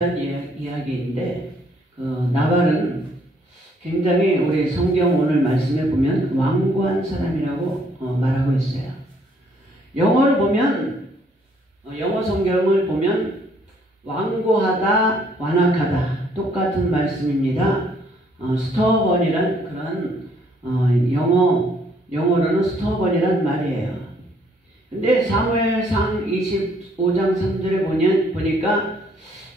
이야기인데 나발은 굉장히 우리 성경 오늘 말씀에 보면 완고한 사람이라고 말하고 있어요. 영어를 보면 영어 성경을 보면 완고하다, 완악하다 똑같은 말씀입니다. 스터번이란 그런 영어로는 스터번이란 말이에요. 근데 사무엘상 25장 3절에 보니까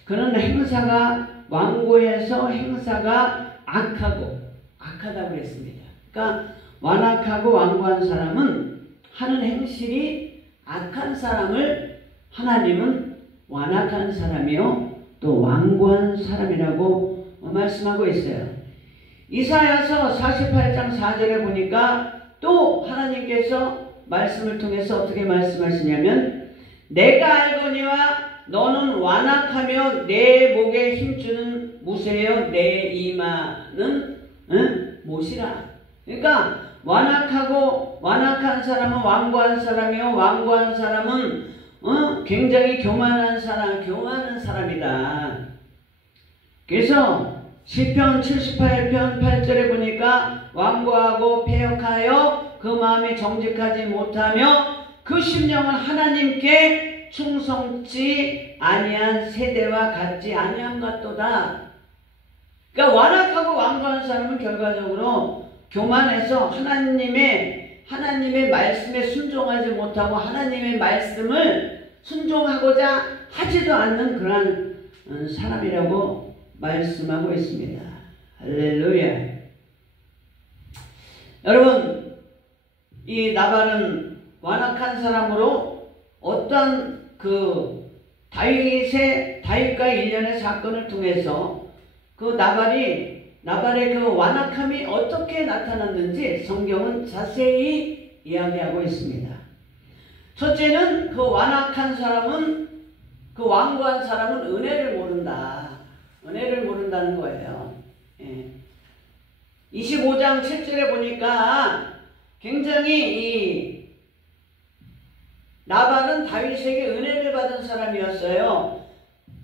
그는 행사가 완고해서 행사가 악하다고 했습니다. 그러니까 완악하고 완고한 사람은 하는 행실이 악한 사람을 하나님은 완악한 사람이요 또 완고한 사람이라고 말씀하고 있어요. 이사야서 48장 4절에 보니까 또 하나님께서 말씀을 통해서 어떻게 말씀하시냐면 내가 알거니와 너는 완악하며 내 목에 힘주는 무쇠요 내 이마는 못이라. 그러니까 완악한 사람은 완고한 사람이요 완고한 사람은 굉장히 교만한 사람이다. 그래서 시편 78편 8절에 보니까 완고하고 패역하여 그 마음이 정직하지 못하며 그 심령은 하나님께 충성치 아니한 세대와 같지 아니한 것도다. 그러니까 완악하고 완고한 사람은 결과적으로 교만해서 하나님의 말씀에 순종하지 못하고 하나님의 말씀을 순종하고자 하지도 않는 그러한 사람이라고 말씀하고 있습니다. 할렐루야. 여러분, 이 나발은 완악한 사람으로 어떠한 다윗과 일련의 사건을 통해서 그 나발의 그 완악함이 어떻게 나타났는지 성경은 자세히 이야기하고 있습니다. 첫째는 그 완악한 사람은 그 완고한 사람은 은혜를 모른다는 거예요. 25장 7절에 보니까 굉장히 나발은 다윗에게 은혜를 받은 사람이었어요.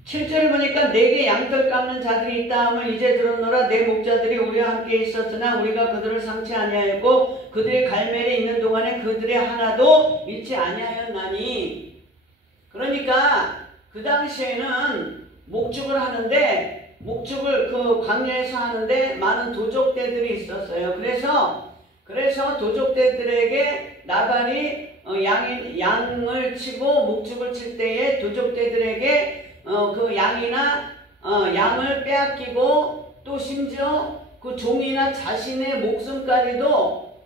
7절을 보니까 내게 양털 깎는 자들이 있다 하면 이제 들었노라. 내 목자들이 우리와 함께 있었으나 우리가 그들을 상치 아니하였고 그들의 갈멜에 있는 동안에 그들의 하나도 잃지 아니하였나니. 그러니까 그 당시에는 목축을 하는데 그 광야에서 하는데 많은 도적대들이 있었어요. 그래서 도적대들에게 나발이 양을 치고 목축을 칠 때에 도적대들에게 그 양을 빼앗기고 또 심지어 그 종이나 자신의 목숨까지도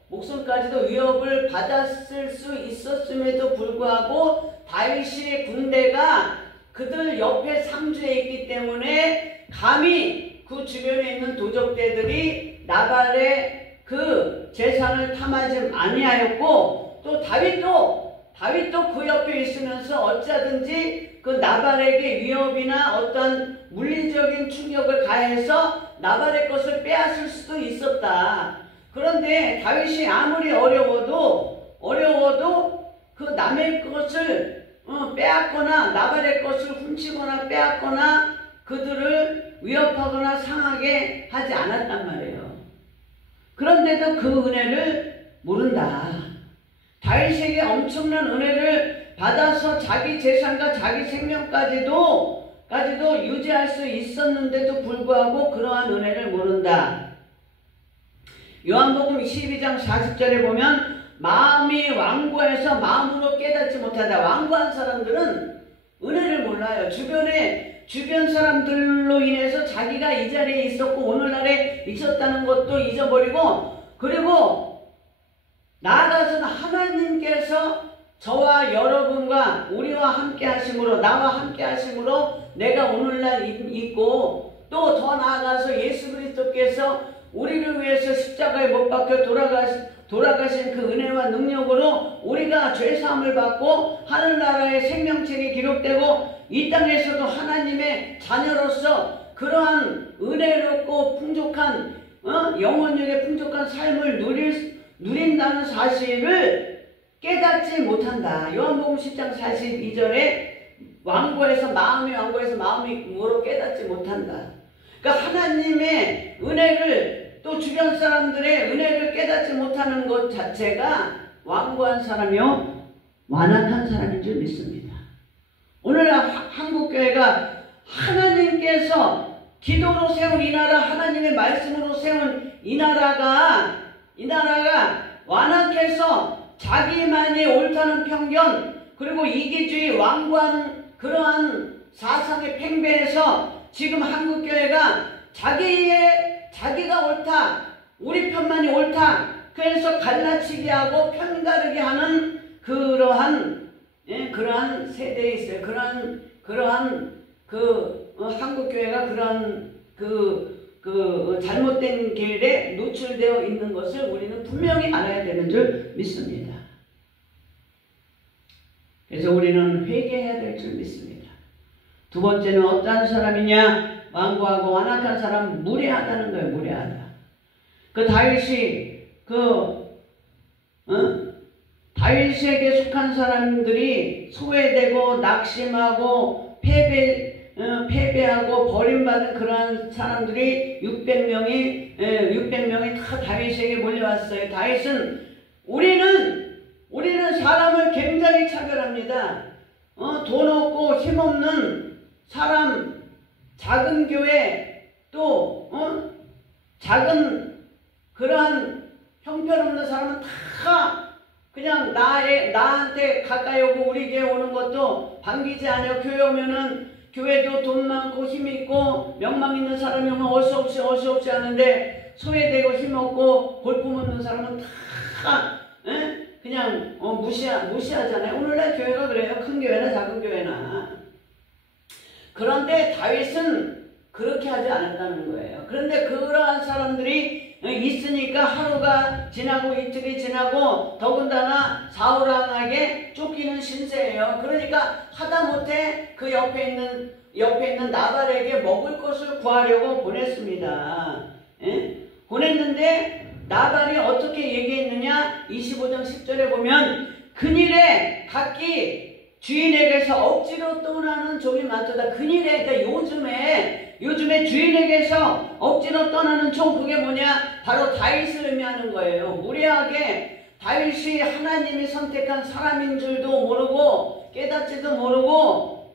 위협을 받았을 수 있었음에도 불구하고 다윗의 군대가 그들 옆에 상주해 있기 때문에 감히 그 주변에 있는 도적대들이 나발의 그 재산을 탐하지 아니하였고 또 다윗도 그 옆에 있으면서 어찌하든지 그 나발에게 위협이나 어떤 물리적인 충격을 가해서 나발의 것을 빼앗을 수도 있었다. 그런데 다윗이 아무리 어려워도 그 남의 것을 빼앗거나 나발의 것을 훔치거나 빼앗거나 그들을 위협하거나 상하게 하지 않았단 말이에요. 그런데도 그 은혜를 모른다. 다윗에게 엄청난 은혜를 받아서 자기 재산과 자기 생명까지도 유지할 수 있었는데도 불구하고 그러한 은혜를 모른다. 요한복음 22장 40절에 보면 마음이 완고해서 마음으로 깨닫지 못하다. 완고한 사람들은 은혜를 몰라요. 주변 사람들로 인해서 자기가 이 자리에 있었고 오늘날에 있었다는 것도 잊어버리고 그리고 나아가서는 하나님께서 저와 여러분과 우리와 함께 하심으로 나와 함께 하심으로 내가 오늘날 있고 또 더 나아가서 예수 그리스도께서 우리를 위해서 십자가에 못 박혀 돌아가신 그 은혜와 능력으로 우리가 죄사함을 받고 하늘나라의 생명책이 기록되고 이 땅에서도 하나님의 자녀로서 그러한 은혜롭고 풍족한 영혼력의 풍족한 삶을 누린다는 사실을 깨닫지 못한다. 요한복음 10장 42절에 완고해서 마음이 뭐로 깨닫지 못한다. 그러니까 하나님의 은혜를 또 주변 사람들의 은혜를 깨닫지 못하는 것 자체가 완고한 사람이요 완악한 사람인 줄 믿습니다. 오늘날 한국교회가 하나님께서 기도로 세운 이 나라, 하나님의 말씀으로 세운 이 나라가 완악해서 자기만이 옳다는 편견 그리고 이기주의 완고한 그러한 사상의 팽배해서 지금 한국교회가 자기가 옳다, 우리 편만이 옳다, 그래서 갈라치기 하고 편가르기 하는 그러한 세대에 있어요. 그러한 한국교회가 그러한 잘못된 길에 노출되어 있는 것을 우리는 분명히 알아야 되는 줄 믿습니다. 그래서 우리는 회개해야 될 줄 믿습니다. 두 번째는 어떤 사람이냐? 완고하고 완악한 사람, 무례하다는 거예요. 무례하다. 그 다윗이 다윗에게 속한 사람들이 소외되고 낙심하고 패배하고 버림받은 그러한 사람들이 600명이 다 다윗에게 몰려왔어요. 다윗은 우리는 사람을 굉장히 차별합니다. 돈 없고 힘없는 사람, 작은 교회, 또 작은 그러한 형편없는 사람은 다 그냥 나한테 가까이 오고 우리 교회 오는 것도 반기지 않아요. 교회 오면은 교회도 돈 많고 힘 있고 명망 있는 사람이 오면 어시없이 하는데 소외되고 힘없고 볼품없는 사람은 다 그냥 무시하잖아요. 오늘날 교회가 그래요. 큰 교회나 작은 교회나. 그런데 다윗은 그렇게 하지 않았다는 거예요. 그런데 그러한 사람들이 있으니까 하루가 지나고 이틀이 지나고 더군다나 사울 왕에게 쫓기는 신세예요. 그러니까 하다못해 그 옆에 있는 나발에게 먹을 것을 구하려고 보냈습니다. 보냈는데 나발이 어떻게 얘기했느냐? 25장 10절에 보면 그일에 각기 주인에게서 억지로 떠나는 종이 많도다. 그일에, 그러니까 요즘에 주인에게서 억지로 떠나는 종, 그게 뭐냐? 바로 다윗을 의미하는 거예요. 무례하게 다윗이 하나님이 선택한 사람인 줄도 모르고 깨닫지도 모르고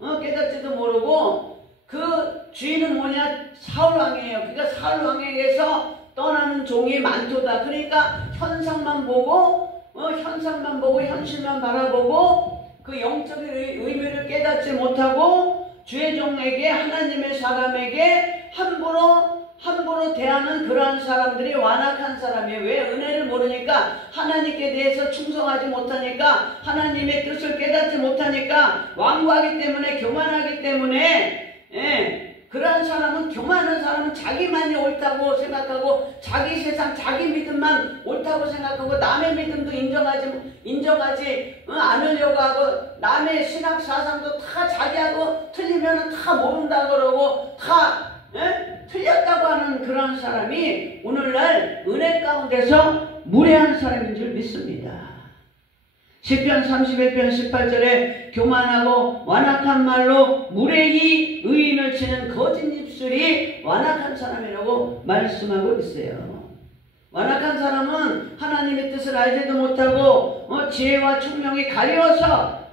그 주인은 뭐냐? 사울왕이에요. 그러니까 사울왕에게서 떠나는 종이 많도다. 그러니까 현상만 보고 현실만 바라보고 그 영적인 의미를 깨닫지 못하고 주의 종에게, 하나님의 사람에게 함부로 대하는 그러한 사람들이 완악한 사람이에요. 왜? 은혜를 모르니까, 하나님께 대해서 충성하지 못하니까, 하나님의 뜻을 깨닫지 못하니까, 완고하기 때문에, 교만하기 때문에, 그러한 사람은, 교만한 사람은 자기만이 옳다고 생각하고 자기 세상, 자기 믿음만 옳다고 생각하고 남의 믿음도 인정하지 않으려고 하고 남의 신학 사상도 다 자기하고 틀리면 다 모른다 그러고 다 틀렸다고 하는 그런 사람이 오늘날 은혜 가운데서 무례한 사람인 줄 믿습니다. 시편 31편 18절에 교만하고 완악한 말로 무례히 의인을 치는 거짓 입술이 완악한 사람이라고 말씀하고 있어요. 완악한 사람은 하나님의 뜻을 알지도 못하고 지혜와 총명이 가려워서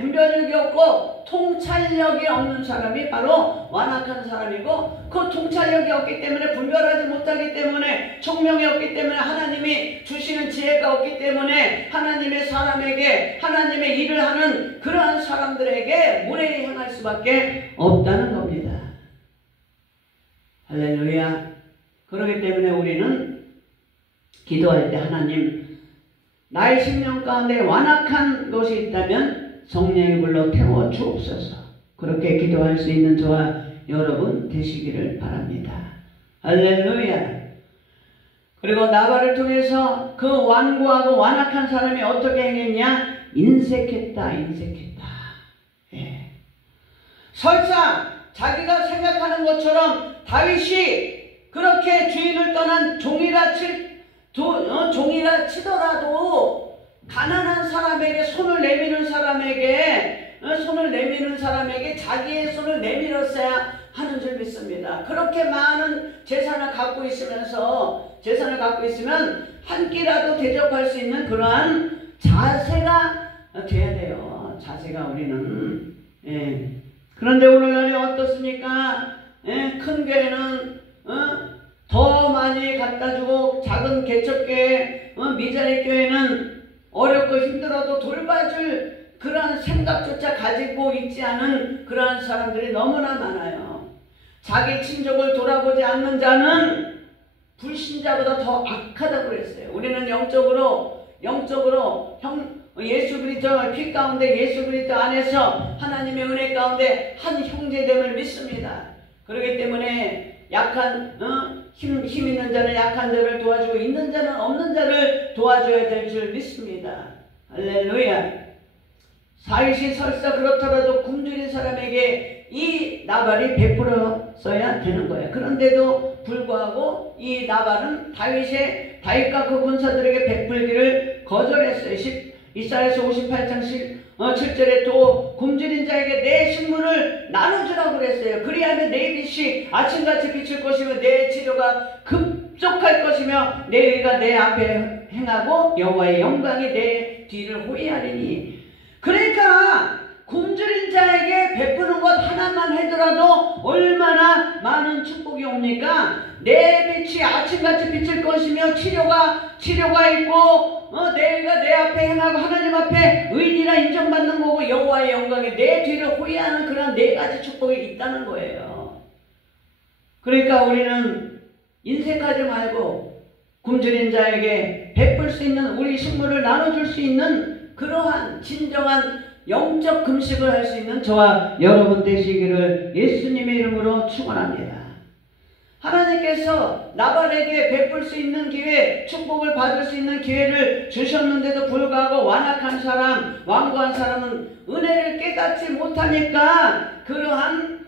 분별력이 없고 통찰력이 없는 사람이 바로 완악한 사람이고, 그 통찰력이 없기 때문에, 분별하지 못하기 때문에, 총명이 없기 때문에, 하나님이 주시는 지혜가 없기 때문에 하나님의 사람에게, 하나님의 일을 하는 그러한 사람들에게 무례히 행할 수밖에 없다는 겁니다. 할렐루야. 그렇기 때문에 우리는 기도할 때, 하나님, 나의 심령 가운데 완악한 것이 있다면 성령의 불로 태워 주옵소서. 그렇게 기도할 수 있는 저와 여러분 되시기를 바랍니다. 할렐루야. 그리고 나발을 통해서 그 완고하고 완악한 사람이 어떻게 행했냐? 인색했다. 설사 자기가 생각하는 것처럼 다윗이 그렇게 주인을 떠난 종이라 치더라도 가난한 사람에게, 손을 내미는 사람에게 손을 내미는 사람에게 자기의 손을 내밀었어야 하는 줄 믿습니다. 그렇게 많은 재산을 갖고 있으면 한 끼라도 대접할 수 있는 그러한 자세가 돼야 돼요. 자세가 우리는. 예. 그런데 오늘날에 어떻습니까? 예? 큰 교회는 더 많이 갖다 주고 작은 개척교회, 미자리 교회는 어렵고 힘들어도 돌봐줄 그러한 생각조차 가지고 있지 않은 그러한 사람들이 너무나 많아요. 자기 친족을 돌아보지 않는 자는 불신자보다 더 악하다고 그랬어요. 우리는 영적으로 예수 그리스도 피 가운데 예수 그리스도 안에서 하나님의 은혜 가운데 한 형제됨을 믿습니다. 그렇기 때문에 약한 힘 있는 자는 약한 자를 도와주고 있는 자는 없는 자를 도와줘야 될 줄 믿습니다. 할렐루야. 사윗이 설사 그렇더라도 굶주린 사람에게 이 나발이 베풀었어야 되는 거예요. 그런데도 불구하고 이 나발은 다윗과 그 군사들에게 베풀기를 거절했어요. 이사야서 58장 7절에 또 굶주린 자에게 내 식물을 나눠주라고 그랬어요. 그리하면 내 빛이 아침같이 비칠 것이며 내 치료가 급속할 것이며 내 의가 내 앞에 행하고 여호와의 영광이 내 뒤를 호위하리니. 그러니까 굶주린 자에게 베푸는 것 하나만 하더라도 얼마나 많은 축복이 옵니까? 내 빛이 아침같이 비칠 것이며 치료가 있고 내 의가 내 앞에 행하고 하나님 앞에 의인이라 인정받는 거고 여호와의 영광에 내 뒤를 호위하는 그런 네 가지 축복이 있다는 거예요. 그러니까 우리는 인색하지 말고 굶주린 자에게 베풀 수 있는 우리 식물을 나눠줄 수 있는 그러한 진정한 영적 금식을 할 수 있는 저와 여러분 되시기를 예수님의 이름으로 축원합니다. 하나님께서 나발에게 베풀 수 있는 기회, 축복을 받을 수 있는 기회를 주셨는데도 불구하고 완악한 사람, 완고한 사람은 은혜를 깨닫지 못하니까 그러한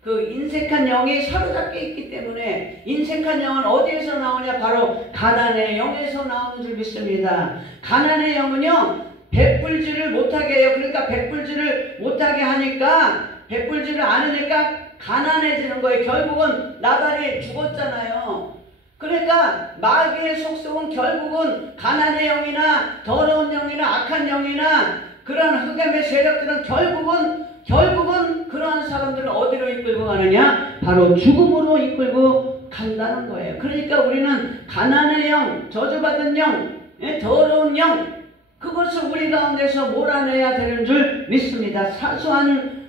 그 인색한 영이 사로잡혀 있기 때문에. 인색한 영은 어디에서 나오냐? 바로 가난의 영에서 나오는 줄 믿습니다. 가난의 영은요, 베풀지를 못하게 해요. 그러니까 베풀지를 못하게 하니까, 베풀지를 않으니까 가난해지는 거예요. 결국은 나발이 죽었잖아요. 그러니까 마귀의 속성은 결국은 가난의 영이나 더러운 영이나 악한 영이나 그러한 흑암의 세력들은 결국은 그러한 사람들을 어디로 이끌고 가느냐? 바로 죽음으로 이끌고 간다는 거예요. 그러니까 우리는 가난의 영, 저주받은 영, 더러운 영, 그것을 우리 가운데서 몰아내야 되는 줄 믿습니다. 사소한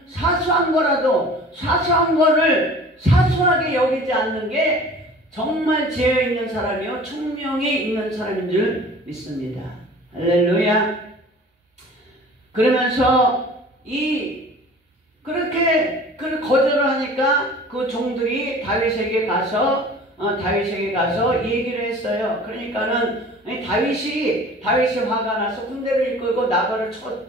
거를 사소하게 여기지 않는 게 정말 죄 있는 사람이요 총명이 있는 사람인 줄 믿습니다. 할렐루야. 그러면서 그렇게 거절을 하니까 그 종들이 다윗에게 가서 얘기를 했어요. 그러니까는 다윗이 화가 나서 군대를 이끌고 나발을 쳐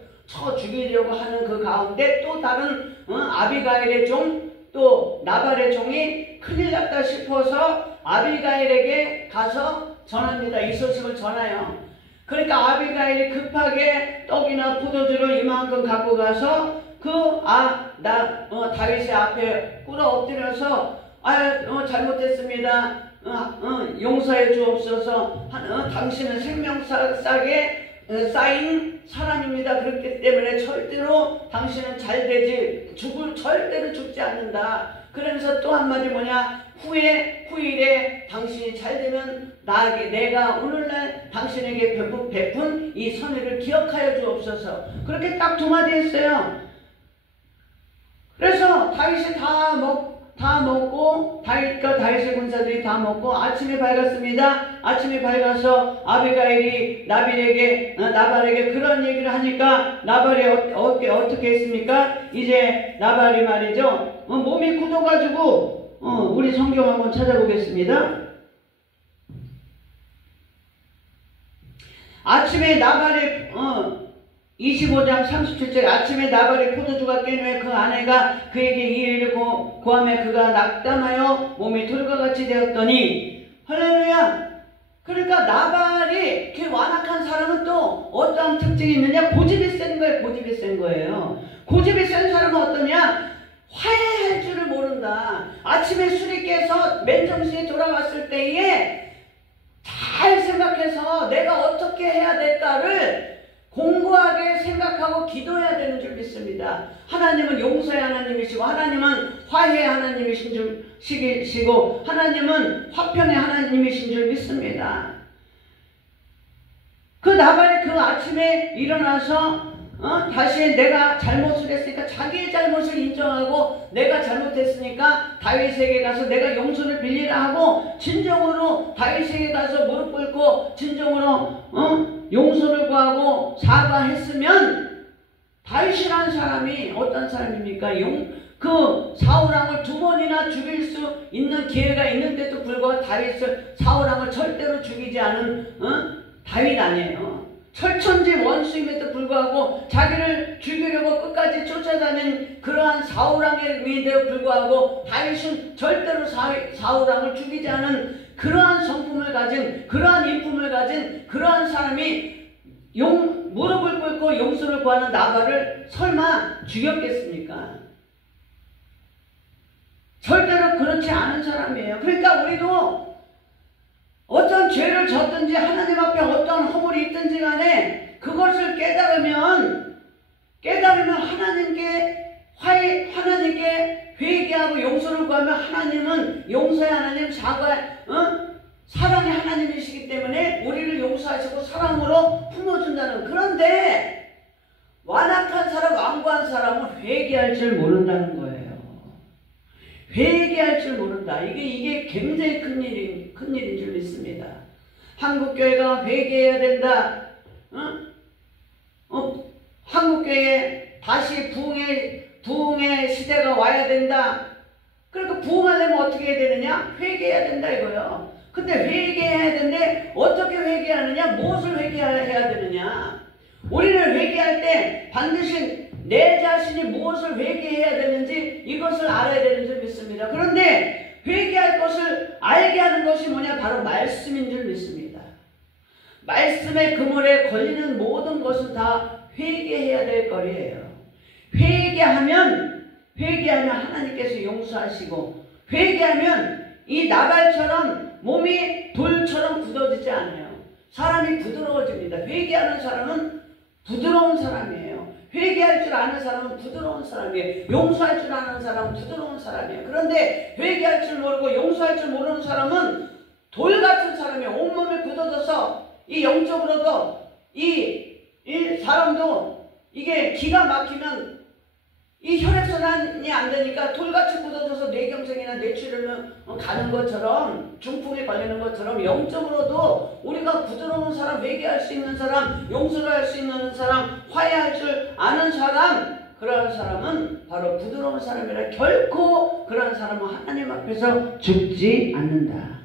죽이려고 하는 그 가운데 또 다른 아비가일의 종, 또 나발의 종이 큰일 났다 싶어서 아비가일에게 가서 전합니다. 이 소식을 전해요. 그러니까 아비가일이 급하게 떡이나 포도주를 이만큼 갖고 가서 다윗의 앞에 꿇어 엎드려서 잘못했습니다. 용서해 주옵소서. 당신은 생명싸게 쌓인 사람입니다. 그렇기 때문에 절대로 당신은 절대로 죽지 않는다. 그러면서 또 한마디 뭐냐? 후일에 당신이 잘되면 내가 오늘날 당신에게 베푼 이 선의를 기억하여 주옵소서. 그렇게 딱 두 마디 했어요. 그래서 다윗이 다 먹고 다윗과 다윗의 군사들이 다 먹고 아침이 밝았습니다. 아침이 밝아서 아비가일이 나발에게 그런 얘기를 하니까 나발이 어떻게 했습니까? 이제 나발이 말이죠, 몸이 굳어가지고 우리 성경 한번 찾아보겠습니다. 아침에 나발이 25장 37절 아침에 나발이 포도주가 깬 후에 그 아내가 그에게 이 일을 고하며 그가 낙담하여 몸이 돌과 같이 되었더니 할렐루야. 그러니까 나발이 그 완악한 사람은 또 어떠한 특징이 있느냐? 고집이 센 거예요. 고집이 센 거예요. 고집이 센 사람은 어떠냐? 화해할 줄을 모른다. 아침에 술이 깨서 맨정신이 돌아왔을 때에 잘 생각해서 내가 어떻게 해야 될까를 공고하게 생각하고 기도해야 되는 줄 믿습니다. 하나님은 용서의 하나님이시고 하나님은 화해의 하나님이시고 하나님은 화평의 하나님이신 줄 믿습니다. 그 나발이 그 아침에 일어나서 다시 내가 잘못을 했으니까 자기의 잘못을 인정하고 내가 잘못했으니까 다윗에게 가서 내가 용서를 빌리라 하고 진정으로 다윗에게 가서 무릎 꿇고 진정으로 용서를 구하고 사과했으면 다윗이라는 사람이 어떤 사람입니까? 그 사울왕을 2번이나 죽일 수 있는 기회가 있는데도 불구하고 사울왕을 절대로 죽이지 않은 다윗 아니에요. 철천지 원수임에도 불구하고 자기를 죽이려고 끝까지 쫓아다닌 그러한 사울왕에도 불구하고 다윗은 절대로 사울왕을 죽이지 않은 그러한 성품을 가진 그러한 인품을 가진 그러한 사람이 무릎을 꿇고 용서를 구하는 나발을 설마 죽였겠습니까? 절대로 그렇지 않은 사람이에요. 그러니까 우리도 어떤 죄를 졌든지 하나님 앞에 어떤 허물이 있든지 간에 그것을 깨달으면 하나님께 회개하고 용서를 구하면 하나님은 용서의 하나님, 사랑의 하나님이시기 때문에 우리를 용서하시고 사랑으로 품어준다는. 그런데 완악한 사람, 완고한 사람은 회개할 줄 모른다는 거예요. 회개할 줄 모른다. 이게 굉장히 큰 일인 줄 믿습니다. 한국교회가 회개해야 된다. 한국교회에 다시 부흥의 시대가 와야 된다. 그러니까 부흥하려면 어떻게 해야 되느냐? 회개해야 된다 이거요. 근데 회개해야 되는데 어떻게 회개하느냐? 무엇을 회개해야 되느냐? 우리는 회개할 때 반드시 내 자신이 무엇을 회개해야 되는지 이것을 알아야 되는 줄 믿습니다. 그런데 회개할 것을 알게 하는 것이 뭐냐? 바로 말씀인 줄 믿습니다. 말씀의 그물에 걸리는 모든 것은 다 회개해야 될 거리예요. 회개하면 하나님께서 용서하시고, 회개하면 이 나발처럼 몸이 돌처럼 굳어지지 않아요. 사람이 부드러워집니다. 회개하는 사람은 부드러운 사람이에요. 회개할 줄 아는 사람은 부드러운 사람이에요. 용서할 줄 아는 사람은 부드러운 사람이에요. 그런데 회개할 줄 모르고 용서할 줄 모르는 사람은 돌 같은 사람이에요. 온몸이 굳어져서 이 영적으로도 이 사람도 이게 기가 막히면 이 혈액순환이 안 되니까 돌같이 굳어져서 뇌경색이나 뇌출혈로 가는 것처럼, 중풍에 걸리는 것처럼 영적으로도 우리가 부드러운 사람, 회개할 수 있는 사람, 용서를 할 수 있는 사람, 화해할 줄 아는 사람, 그러한 사람은 바로 부드러운 사람이라 결코 그러한 사람은 하나님 앞에서 죽지 않는다.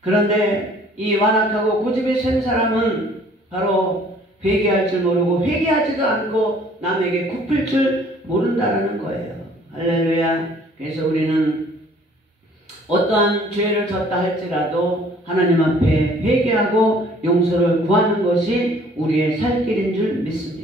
그런데 이 완악하고 고집이 센 사람은 바로 회개할 줄 모르고 회개하지도 않고 남에게 굽힐 줄 모른다라는 거예요. 할렐루야. 그래서 우리는 어떠한 죄를 졌다 할지라도 하나님 앞에 회개하고 용서를 구하는 것이 우리의 살 길인 줄 믿습니다.